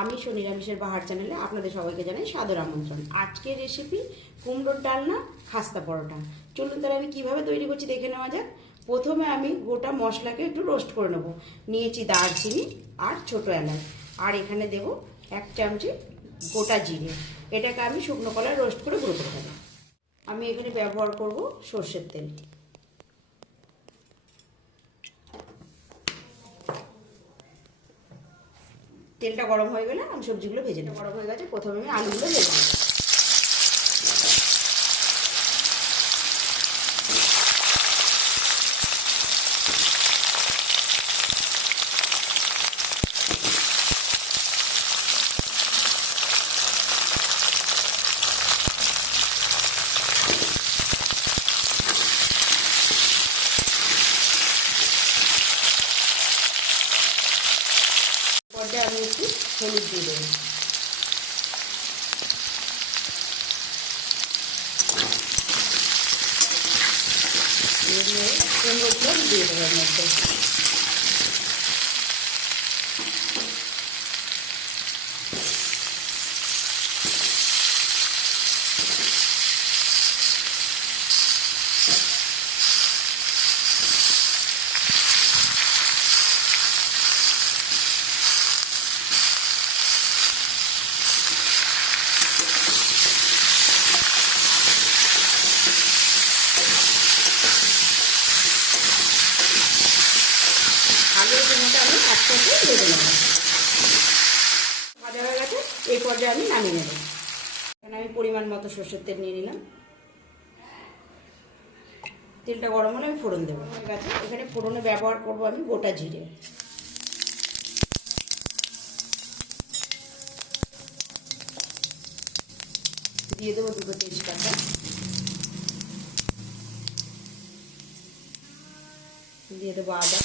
আমিষ ও নিরামিষের বাহার চ্যানেলে আপনাদের সবাইকে জানাই সাদর আমন্ত্রণ। আজকের রেসিপি কুমড়োর ডালনা খাস্তা পরোটা। চলুন তাহলে আমি কীভাবে তৈরি করছি দেখে নেওয়া যাক। প্রথমে আমি গোটা মশলাকে একটু রোস্ট করে নেব। নিয়েছি দারচিনি আর ছোটো এলাচ, আর এখানে দেব 1 চামচি গোটা জিরে। এটাকে আমি শুকনো কলায় রোস্ট করে গুঁড়ো করে দেবো। আমি এখানে ব্যবহার করব সর্ষের তেল। তেলটা গরম হয়ে গেলে আমি সবজিগুলো ভেজে নেব। গরম হয়ে গেছে, প্রথমে আমি আলুগুলো ভেজে নেব। পর্যায়ে আমি একটু হলুদ দিয়ে দেবো। কুমড়োগুলো দিয়ে দেবো এর মধ্যে। আলুর কুমড়োটা আমি একসাথে ভেজে নেব। ভাজা হয়ে গেছে, এই পর্যায়ে আমি নামিয়ে নেব। এখানে আমি পরিমাণ মতো সর্ষের তেল নিয়ে নিলাম। তেলটা গরম হলে আমি ফোড়ন দেবো। হয়ে গেছে, এখানে ফোড়নে ব্যবহার করব আমি গোটা জিরে, দিয়ে দেবো 2টো তেজপাতা, দিয়ে দেবো আদা,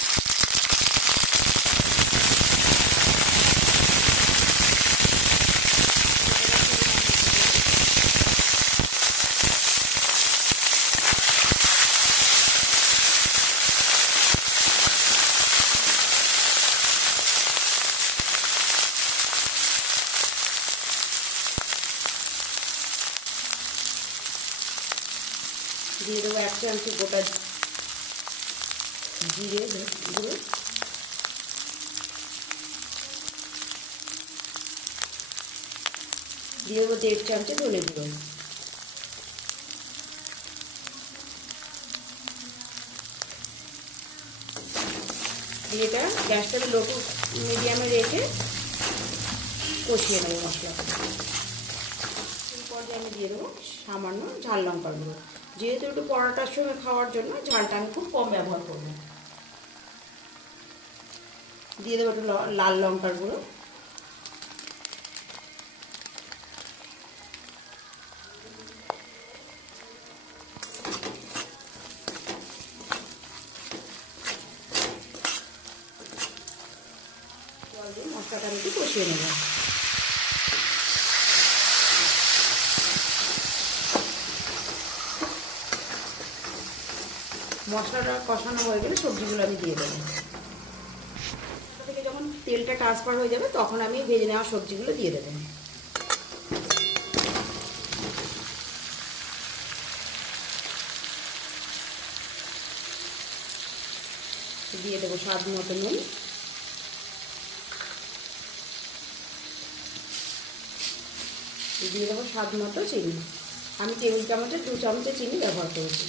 দিয়ে দেবো 1 চামচি গোটা জিরে গুঁড়ো, দিয়ে দেবো 1.5 চামচি ধনে গুঁড়ো, দিয়ে এটা গ্যাসটা লো টু মিডিয়ামে রেখে কষিয়ে নেবো মশলাটা। এই পর্যায়ে আমি দিয়ে দেবো সামান্য ঝাল লঙ্কার গুঁড়ো। যেহেতু একটু পরোটার সঙ্গে খাওয়ার জন্য ঝালটা আমি খুব কম ব্যবহার করব। দিয়ে দেবো একটু লাল লঙ্কার গুঁড়ো, জল দিয়ে মশলাটা আমি একটু কষিয়ে নেব। মশলাটা কষানো হয়ে গেলে সবজিগুলো আমি দিয়ে দেবো। থেকে যখন তেলটা ট্রান্সফার হয়ে যাবে তখন আমি ভেজে নেওয়া সবজিগুলো দিয়ে দেবো। দিয়ে দেবো স্বাদ মতো নুন, দিয়ে দেবো স্বাদ মতো চিনি। আমি টেবিল চামচের 2 চামচের চিনি ব্যবহার করেছি।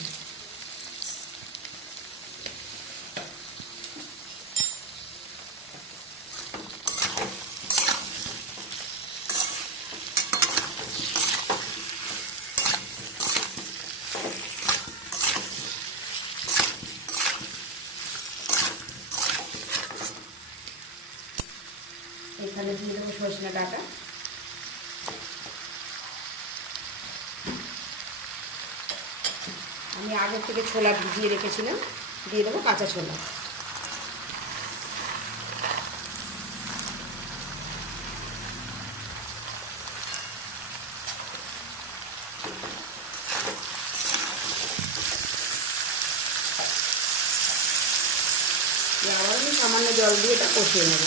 এখানে দিয়ে দেবো সজনে ডাঁটা, আমি আগের থেকে ছোলা ভিজিয়ে রেখেছিলাম, দিয়ে দেবো কাঁচা ছোলা, আবার আমি সামান্য জল দিয়ে এটা কষিয়ে নেব।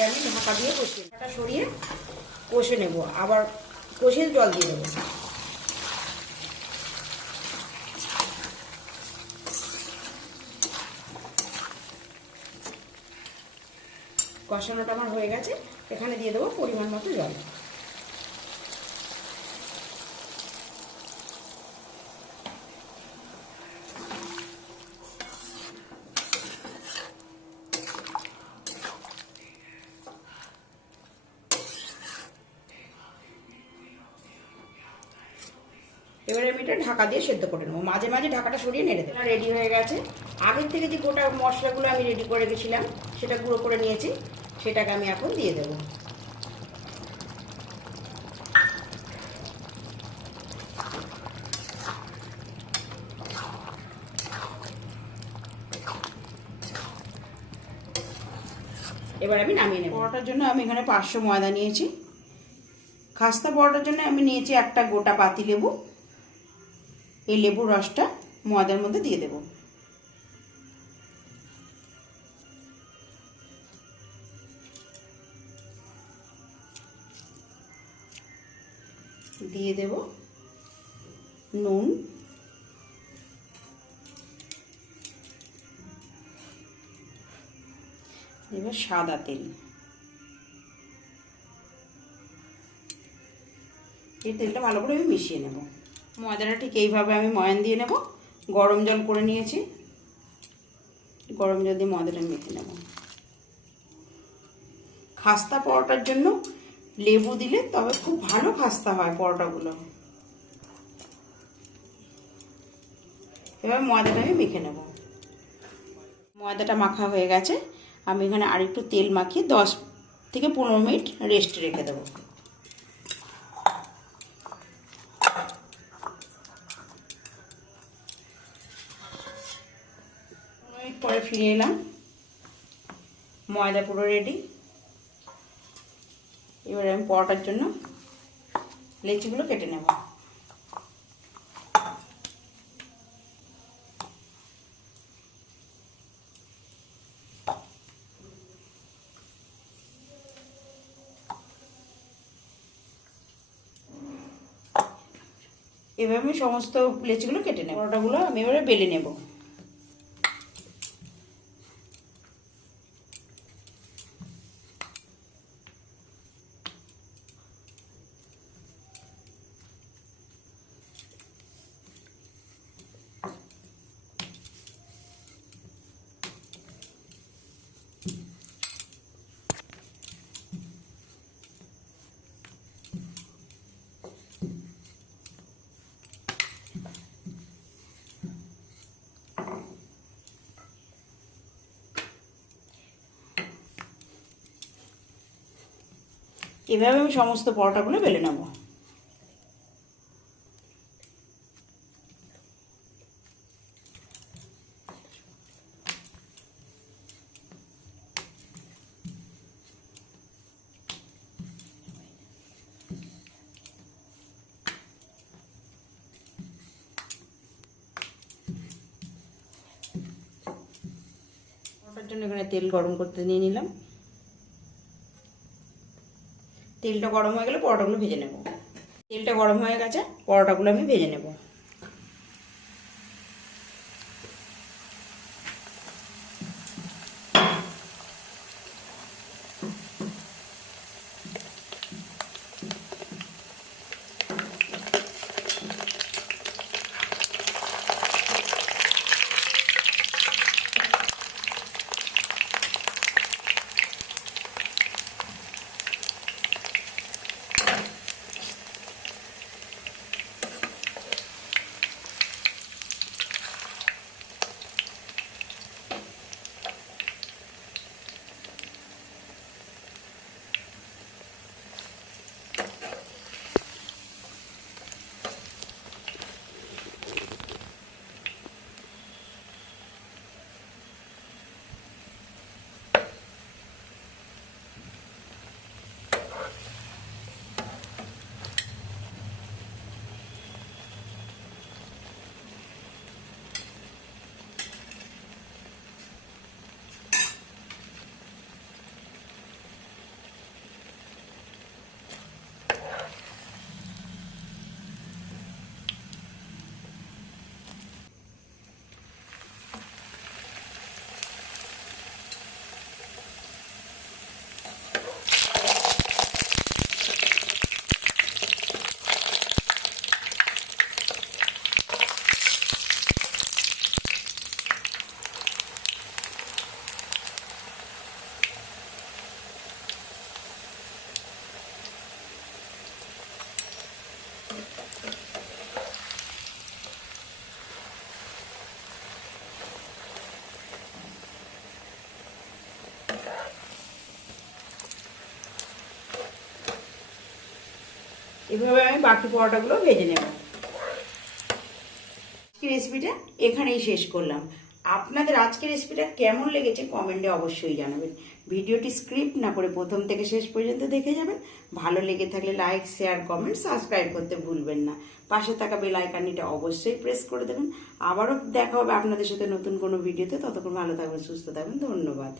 এটাকে আমি ঢাকা দিয়ে কষিয়ে ঢাকাটা সরিয়ে কষে নেব, আবার কষিয়ে জল দিয়ে দেবো। কষানোটা আমার হয়ে গেছে, এখানে দিয়ে দেবো পরিমাণ মতো জল। এবারে আমি এটা ঢাকা দিয়ে সেদ্ধ করে নেবো, মাঝে মাঝে ঢাকাটা সরিয়ে নেড়ে দেবো। রেডি হয়ে গেছে। আগের থেকে যে গোটা মশলাগুলো আমি রেডি করে রেখেছিলাম সেটা গুঁড়ো করে নিয়েছি, সেটাকে আমি এখন দিয়ে দেবো। এবার আমি নামিয়ে নেব। পরোটার জন্য আমি এখানে 500 ময়দা নিয়েছি। খাস্তা পরোটার জন্য আমি নিয়েছি একটা গোটা পাতি লেবু। এই লেবুর রসটা ময়দার মধ্যে দিয়ে দেব। দিয়ে দেব নুন, এবার সাদা তেল। এই তেলটা ভালো করে আমি মিশিয়ে নেব। ময়দাটা ঠিক এইভাবে আমি ময়ান দিয়ে নেব। গরম জল করে নিয়েছি, গরম জল দিয়ে ময়দাটা মেখে নেব। খাস্তা পরোটার জন্য লেবু দিলে তবে খুব ভালো খাস্তা হয় পরোটাগুলো। এবার ময়দাটা আমি মেখে নেব। ময়দাটা মাখা হয়ে গেছে, আমি এখানে আরেকটু তেল মাখিয়ে 10 থেকে 15 মিনিট রেস্ট রেখে দেবো। পরে ফিরে এলাম, ময়দা পুরো রেডি। এবারে আমি পরোটার জন্য লেচিগুলো কেটে নেব। এভাবে আমি সমস্ত লেচিগুলো কেটে নেব। পরোটাগুলো আমি এবারে বেলে নেব। এভাবে আমি সমস্ত পরোটাগুলো বেলে নেব। পরোটার জন্য এখানে তেল গরম করতে নিয়ে নিলাম। তেলটা গরম হয়ে গেলে পরোটাগুলো ভেজে নেব। তেলটা গরম হয়ে গেছে, পরোটাগুলো আমি ভেজে নেব। এভাবে আমি বাকি পরোটাগুলো ভেজে নেব। আজকের রেসিপিটা এখানেই শেষ করলাম। আপনাদের আজকের রেসিপিটা কেমন লেগেছে কমেন্টে অবশ্যই জানাবেন। ভিডিওটি স্ক্রিপ্ট না করে প্রথম থেকে শেষ পর্যন্ত দেখে যাবেন। ভালো লেগে থাকলে লাইক, শেয়ার, কমেন্ট, সাবস্ক্রাইব করতে ভুলবেন না। পাশে থাকা বেল আইকনটা অবশ্যই প্রেস করে দেবেন। আবারও দেখা হবে আপনাদের সাথে নতুন কোনো ভিডিওতে। ততক্ষণ ভালো থাকবেন, সুস্থ থাকবেন। ধন্যবাদ।